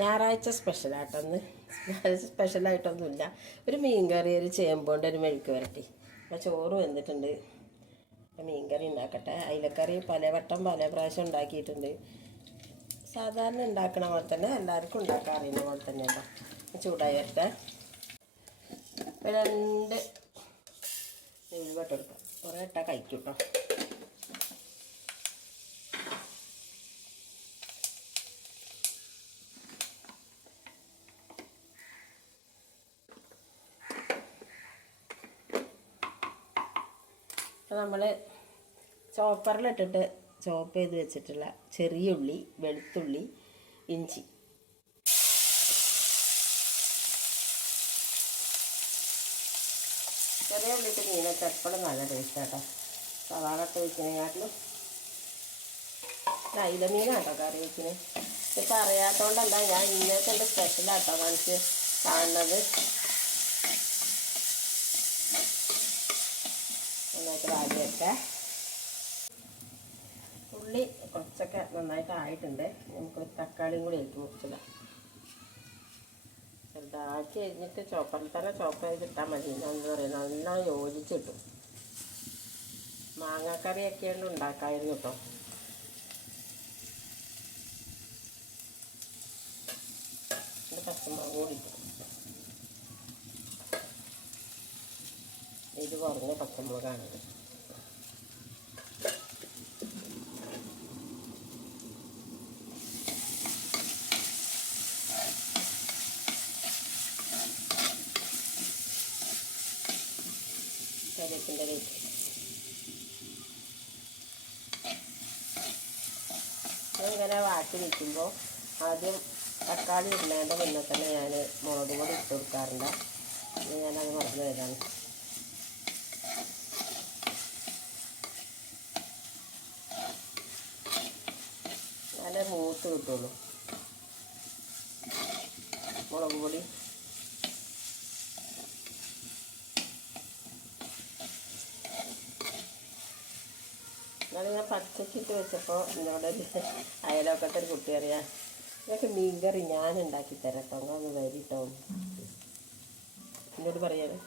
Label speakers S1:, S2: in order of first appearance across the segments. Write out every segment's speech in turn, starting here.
S1: ഞായറാഴ്ച സ്പെഷ്യലായിട്ടൊന്ന് സ്പെഷ്യലായിട്ടൊന്നുമില്ല ഒരു മീൻ കറി ഒരു ചേമ്പോണ്ട് ഒരു മെഴുക്ക് വരട്ടി. അപ്പോൾ ചോറ് വെന്തിട്ടുണ്ട്. മീൻ കറി ഉണ്ടാക്കട്ടെ. അയിലക്കറി പല വട്ടം പല പ്രാവശ്യം ഉണ്ടാക്കിയിട്ടുണ്ട്. സാധാരണ ഉണ്ടാക്കണ പോലെ തന്നെ എല്ലാവർക്കും ഉണ്ടാക്കാൻ അറിയുന്ന പോലെ തന്നെ കേട്ടോ. ചൂടായി വരട്ടെ രണ്ട് ഉഴുവട്ട് കൊടുക്കാം കുറേ ഇട്ടാൽ കഴിക്കും കേട്ടോ. അപ്പോൾ നമ്മൾ ചോപ്പറിലിട്ടിട്ട് ചോപ്പ് ചെയ്ത് വെച്ചിട്ടുള്ള ചെറിയ ഉള്ളി വെളുത്തുള്ളി ഇഞ്ചി. ചെറിയ ഉള്ളിട്ട് മീനൊക്കെ എപ്പോഴും നല്ല ടേസ്റ്റ് കേട്ടോ സവാള ഇട്ട് വെക്കുന്നതിനാട്ടിലും അയില മീനാട്ടോ കറി വെക്കുന്നത് ഇപ്പം അറിയാത്തതുകൊണ്ടല്ല ഞാൻ ഇന്നത്തെ സ്പെഷ്യലാട്ടോ കാണിച്ച് കാണുന്നത്. നന്നായിട്ട് വാടി വെക്കെ ഉള്ളി കുറച്ചൊക്കെ നന്നായിട്ട് ആയിട്ടുണ്ട്. നമുക്കൊരു തക്കാളിയും കൂടി എനിക്ക് മുറിച്ചിടാം ചെറുതാക്കി കഴിഞ്ഞിട്ട് ചോപ്പറിൽ തന്നെ ചോപ്പ് ചെയ്തിട്ടാൽ മതി. എന്താ പറയുക നന്നായി യോജിച്ചിട്ടും. മാങ്ങാക്കറിയൊക്കെ ഉണ്ട് ഉണ്ടാക്കായിരുന്നു കേട്ടോ. പച്ചമുളക് കൂടി ഇത് കുറഞ്ഞ പച്ചമുളകാണിത് വീട്ടിൽ ഇങ്ങനെ വാട്ടി നിൽക്കുമ്പോൾ ആദ്യം തക്കാളി ഇടുന്നതിന്റെ മുന്നേ തന്നെ ഞാൻ മുളക് പൊടി ഇട്ട് കൊടുക്കാറുണ്ട്. ഞാനത് മറന്നു വരാണ് നല്ല മൂത്ത് കിട്ടുള്ളൂ. മുളക് പൊടി. എന്നാലും ഞാൻ പച്ചക്കിട്ട് വെച്ചപ്പോൾ എന്നോട് അയലോക്കത്തെ ഒരു കുട്ടി അറിയാം ഇതൊക്കെ മീൻകറി ഞാൻ ഉണ്ടാക്കി തരാം കേട്ടോ അങ്ങ് വരിട്ടോ എന്നോട് പറയാനോ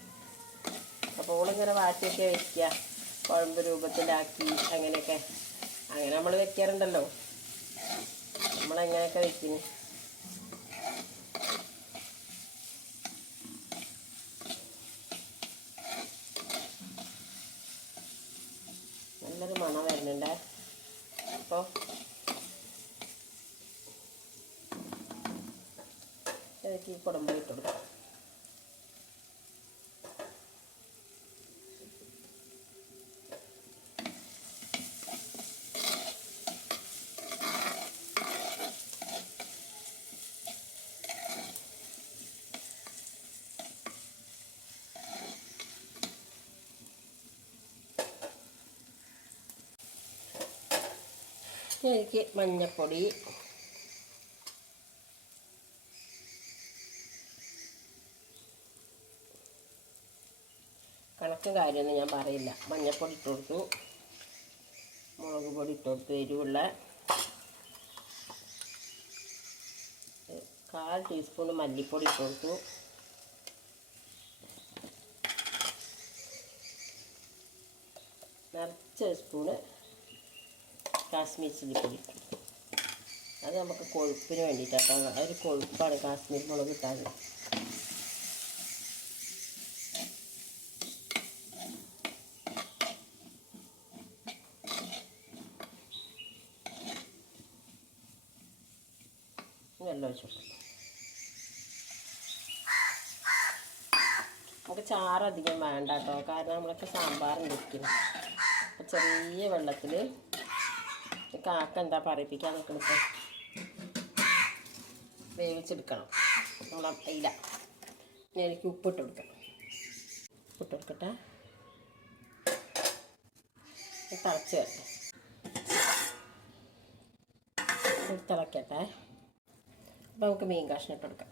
S1: അപ്പോൾ ഓളിങ്ങനെ വാട്ടിയൊക്കെ വയ്ക്കുക കുഴമ്പ് രൂപത്തിലാക്കി അങ്ങനെയൊക്കെ. അങ്ങനെ നമ്മൾ വെക്കാറുണ്ടല്ലോ. നമ്മളെങ്ങനെയൊക്കെ വെക്കുന്നു എനിക്ക് ഈ കുടമ്പ് ഇട്ട് കൊടുക്കാം. എനിക്ക് മഞ്ഞപ്പൊടി കണക്ക് കാര്യമൊന്നും ഞാൻ പറയില്ല. മഞ്ഞൾപ്പൊടി ഇട്ട് കൊടുത്തു. മുളക് പൊടി ഇട്ട് കൊടുത്തു. എരിവുള്ള കാൽ ടീസ്പൂൺ മല്ലിപ്പൊടി ഇട്ട് കൊടുത്തു. നിറച്ച സ്പൂണ് കാശ്മീർ ചില്ലി പൊടി അത് നമുക്ക് കൊഴുപ്പിന് വേണ്ടിയിട്ടാണ് അതൊരു കൊഴുപ്പാണ് കാശ്മീർ മുളക് ഇട്ടാൽ വെള്ളം ഒഴിച്ചു കൊടുക്കും നമുക്ക് ചാറ് അധികം വേണ്ട കേട്ടോ കാരണം നമ്മളൊക്കെ സാമ്പാറും അപ്പം ചെറിയ വെള്ളത്തിൽ കാക്ക എന്താ പറയിപ്പിക്കാൻ നിൽക്കുന്നത് വേവിച്ചെടുക്കണം. നമ്മളെ ഇല എനിക്ക് ഉപ്പിട്ട് കൊടുക്കണം ഉപ്പിട്ട് കൊടുക്കട്ടെ. തിളച്ച് വരട്ടെ. തിളക്കട്ടെ. അപ്പോൾ നമുക്ക് മീൻ കഷ്ണം ഇട്ട് കൊടുക്കാം.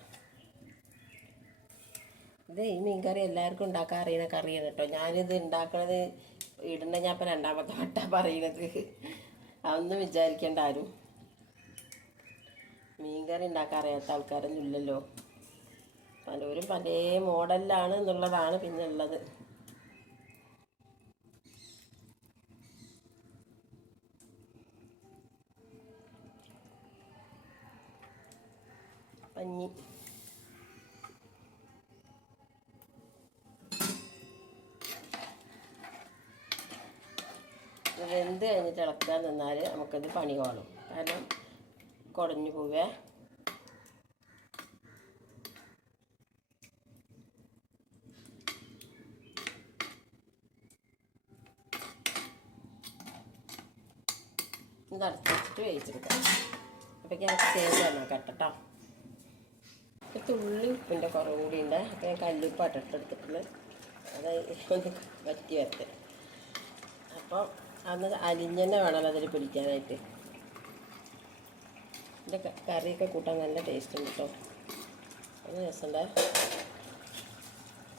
S1: ഇത് ഈ മീൻ കറി എല്ലാവർക്കും ഉണ്ടാക്കാൻ അറിയുന്ന കറിയാണ് കേട്ടോ. ഞാനിത് ഉണ്ടാക്കണത് ഇടണ ഞാൻ ഇപ്പം രണ്ടാമത്തെ വട്ട പറയണത്. അതൊന്നും വിചാരിക്കേണ്ട ആരും. മീൻകറി ഉണ്ടാക്കാൻ അറിയാത്ത ആൾക്കാരൊന്നും ഇല്ലല്ലോ. പലരും പല മോഡലിലാണ് എന്നുള്ളതാണ് പിന്നെ ഉള്ളത് പഞ്ഞി. വെന്ത് കഴിഞ്ഞിട്ട് ഇളക്കാൻ നിന്നാൽ നമുക്കത് പണി കാണും. കാരണം കുടഞ്ഞു പോവേ. ഇത് അടച്ചിട്ട് വേവിച്ചെടുക്കാം. അപ്പോഴേക്കും ഞാൻ ചേഞ്ച് കട്ടട്ടോ. ഒരു തുള്ളി ഉപ്പിന്റെ കുറവ് കൂടി ഉണ്ട്. അപ്പോൾ ഞാൻ കല്ലുപ്പാട്ട് ഇട്ടെടുത്തിട്ടുള്ളത് അത് ഒന്ന് പറ്റി വരത്തെ അപ്പോൾ അന്ന് അലിഞ്ഞന്നെ വേണമല്ലോ അതിൽ പിടിക്കാനായിട്ട് ഇതിന്റെ കറിയൊക്കെ കൂട്ടാൻ നല്ല ടേസ്റ്റ് ഉണ്ട് കേട്ടോ അത് രസമുണ്ട്.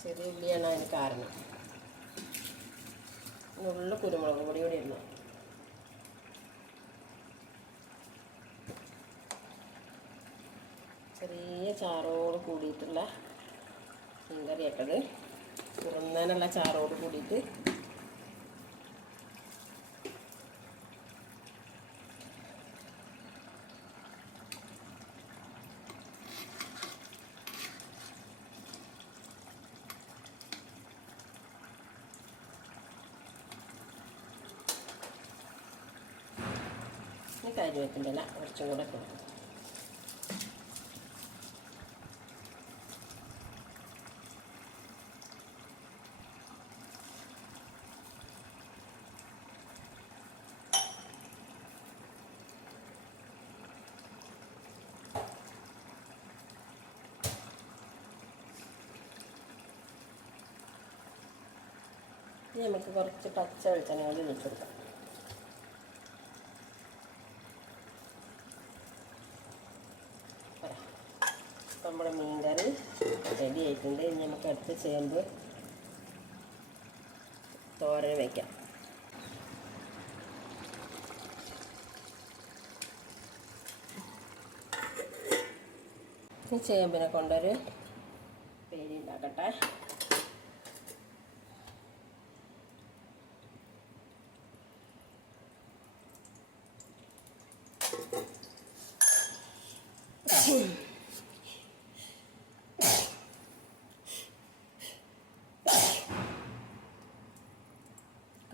S1: ചെറിയ ഉള്ളിയാണ് അതിന് കാരണം. ഉള്ള കുരുമുളക് പൊടി കൂടി ഇടണം. ചെറിയ ചാറോട് കൂടിയിട്ടുള്ള മീൻകറി ഇട്ടത് തുറന്നതിനുള്ള ചാറോട് കൂടിയിട്ട്. കരിവേപ്പിന്റെ ഇല കുറച്ചും കൂടെ ഇട്ടു ഇനി നമുക്ക് കുറച്ച് പച്ച വെളിച്ചെണ്ണ കൂടി ഒഴിച്ച് കൊടുക്കാം. ഇപ്പം നമ്മുടെ മീൻകറി റെഡി ആയിട്ടുണ്ട്. ഇനി നമുക്ക് അടുത്ത് ചേമ്പ് തോരൻ വയ്ക്കാം ഇനി ചേമ്പിനെ കൊണ്ടൊരു പേരി ഉണ്ടാക്കട്ടെ.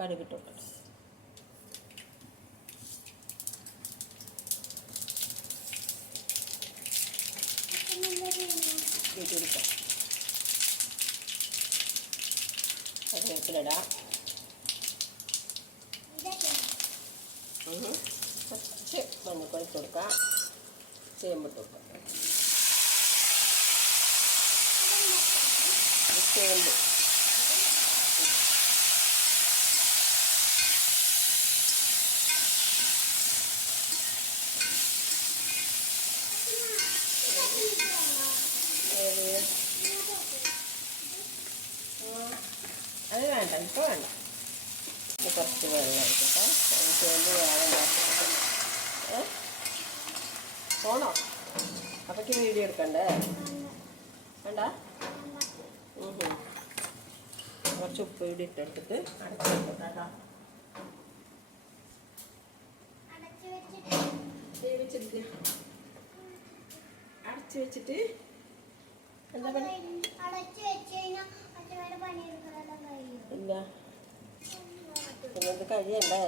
S1: കടുകിട്ടുണ്ട്. ഇതിരിക്കാം കറിവേപ്പിലിടാം ഉം. കുറച്ച് മഞ്ഞപ്പൊടി ഇട്ട് കൊടുക്കാം. ചേമ്പിട്ട് കൊടുക്കാം. ചേമ്പ്. അത് വേണ്ട ഇപ്പോൾ വേണ്ട. ഇത് കുറച്ച് വെള്ളം എടുക്കട്ടെ വേറെ പോണോ? അപ്പൊക്ക് വീഡിയോ എടുക്കണ്ടേ? വേണ്ട. കുറച്ച് ഉപ്പ് കൂടി ഇട്ടെടുത്തിട്ട് അടച്ചു വെക്കട്ടെ കേട്ടോ. വേവിച്ചെടുക്കുക അടച്ച് വെച്ചിട്ട് എന്താ പണി? ഇല്ല. പിന്നെ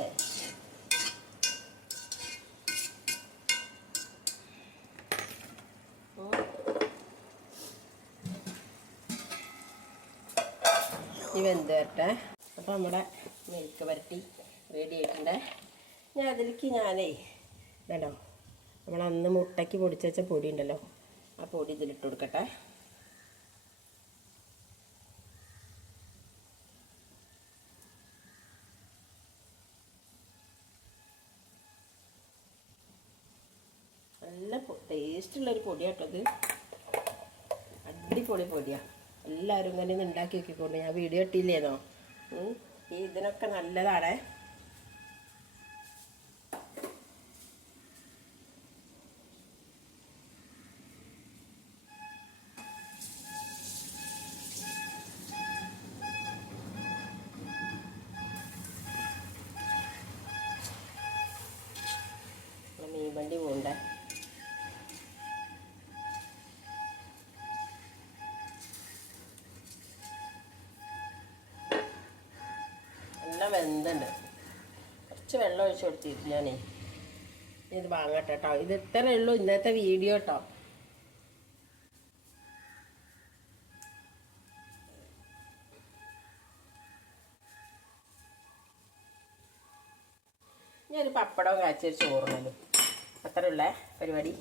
S1: ഇത് വെന്ത് വരട്ടെ? അപ്പോൾ നമ്മുടെ മിൽക്ക് വരട്ടി റെഡി ആയിട്ടുണ്ട്. ഞാൻ അതിലേക്ക് ഞാനേ ഇതല്ലോ നമ്മൾ അന്ന് മുട്ടയ്ക്ക് പൊടിച്ചു വെച്ച പൊടി ഉണ്ടല്ലോ ആ പൊടി ഇതിലിട്ട് കൊടുക്കട്ടെ നല്ല ടേസ്റ്റുള്ളൊരു പൊടിയാട്ടോ ഇത്. അടിപൊളി പൊടിയാണ് എല്ലാവരും ഇങ്ങനെ ഉണ്ടാക്കി വെക്കിക്കൊണ്ട് ഞാൻ വീഡിയോ ഇട്ടില്ലേന്നോ? ഉം. ഈ ഇതിനൊക്കെ നല്ലതാണേ. കുറച്ച് വെള്ളം ഒഴിച്ച് കൊടുത്തിട്ട് ഞാനേ. ഇത് വാങ്ങട്ടെ കേട്ടോ ഇത് ഇത്രയേ ഉള്ളൂ ഇന്നത്തെ വീഡിയോ കേട്ടോ ഞാനൊരു പപ്പടവും കാച്ചൊരു ചോറിനല്ലോ അത്രയുള്ള പരിപാടി.